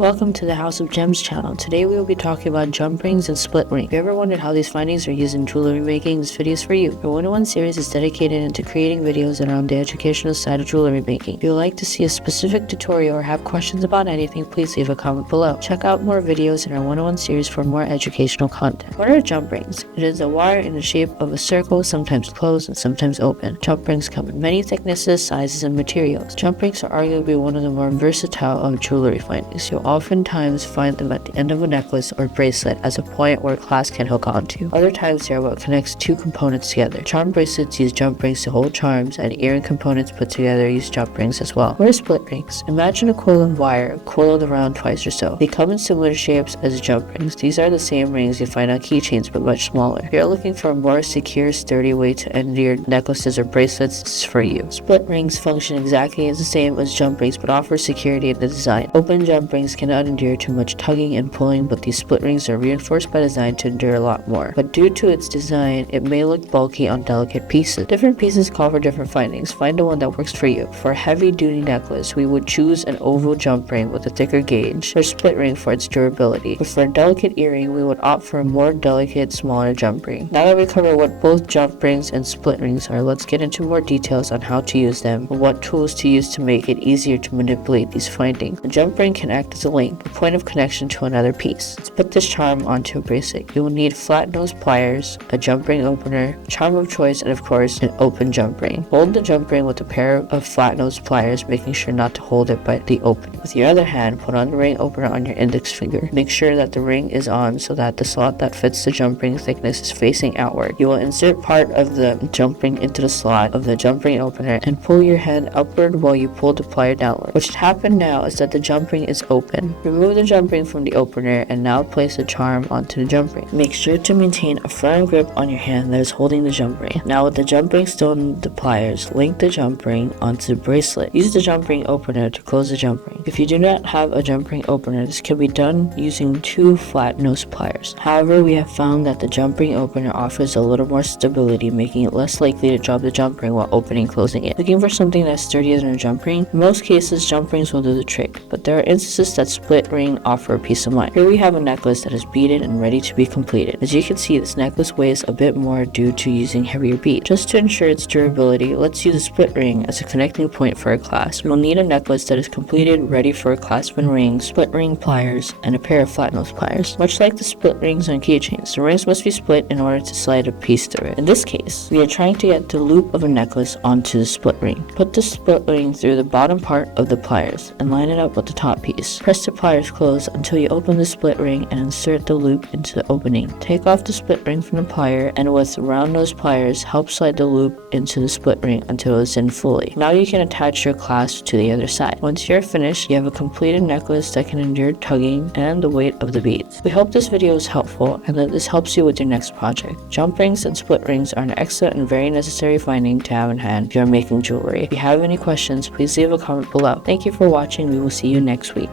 Welcome to the House of Gems channel. Today we will be talking about jump rings and split rings. If you ever wondered how these findings are used in jewelry making, this video is for you. The 101 series is dedicated into creating videos around the educational side of jewelry making. If you would like to see a specific tutorial or have questions about anything, please leave a comment below. Check out more videos in our 101 series for more educational content. What are jump rings? It is a wire in the shape of a circle, sometimes closed and sometimes open. Jump rings come in many thicknesses, sizes, and materials. Jump rings are arguably one of the more versatile of jewelry findings. You'll oftentimes find them at the end of a necklace or bracelet as a point where a clasp can hook onto. Other times they are what connects two components together. Charm bracelets use jump rings to hold charms, and earring components put together use jump rings as well. What are split rings? Imagine a coil of wire coiled around twice or so. They come in similar shapes as jump rings. These are the same rings you find on keychains but much smaller. If you're looking for a more secure, sturdy way to end your necklaces or bracelets, this is for you. Split rings function exactly as the same as jump rings but offer security in the design. Open jump rings cannot endure too much tugging and pulling, but these split rings are reinforced by design to endure a lot more. But due to its design, it may look bulky on delicate pieces. Different pieces call for different findings. Find the one that works for you. For a heavy-duty necklace, we would choose an oval jump ring with a thicker gauge, or split ring for its durability. But for a delicate earring, we would opt for a more delicate, smaller jump ring. Now that we cover what both jump rings and split rings are, let's get into more details on how to use them and what tools to use to make it easier to manipulate these findings. A jump ring can act as a link, a point of connection to another piece. Let's put this charm onto a bracelet. You will need flat nose pliers, a jump ring opener, charm of choice, and of course, an open jump ring. Hold the jump ring with a pair of flat nose pliers, making sure not to hold it by the opening. With your other hand, put on the ring opener on your index finger. Make sure that the ring is on so that the slot that fits the jump ring thickness is facing outward. You will insert part of the jump ring into the slot of the jump ring opener and pull your hand upward while you pull the plier downward. What should happen now is that the jump ring is open. Remove the jump ring from the opener and now place the charm onto the jump ring. Make sure to maintain a firm grip on your hand that is holding the jump ring. Now with the jump ring still in the pliers, link the jump ring onto the bracelet. Use the jump ring opener to close the jump ring. If you do not have a jump ring opener, this can be done using two flat nose pliers. However, we have found that the jump ring opener offers a little more stability, making it less likely to drop the jump ring while opening and closing it. Looking for something that's sturdier than a jump ring? In most cases, jump rings will do the trick, but there are instances that split ring offer peace of mind. Here we have a necklace that is beaded and ready to be completed. As you can see, this necklace weighs a bit more due to using heavier beads. Just to ensure its durability, let's use a split ring as a connecting point for a clasp. You'll need a necklace that is completed, ready for a clasp and ring, split ring pliers, and a pair of flat nose pliers. Much like the split rings on keychains, the rings must be split in order to slide a piece through it. In this case, we are trying to get the loop of a necklace onto the split ring. Put the split ring through the bottom part of the pliers and line it up with the top piece. Press the pliers closed until you open the split ring and insert the loop into the opening. Take off the split ring from the plier and with round nose pliers, help slide the loop into the split ring until it's in fully. Now you can attach your clasp to the other side. Once you're finished, you have a completed necklace that can endure tugging and the weight of the beads. We hope this video is helpful and that this helps you with your next project. Jump rings and split rings are an excellent and very necessary finding to have in hand if you're making jewelry. If you have any questions, please leave a comment below. Thank you for watching. We will see you next week.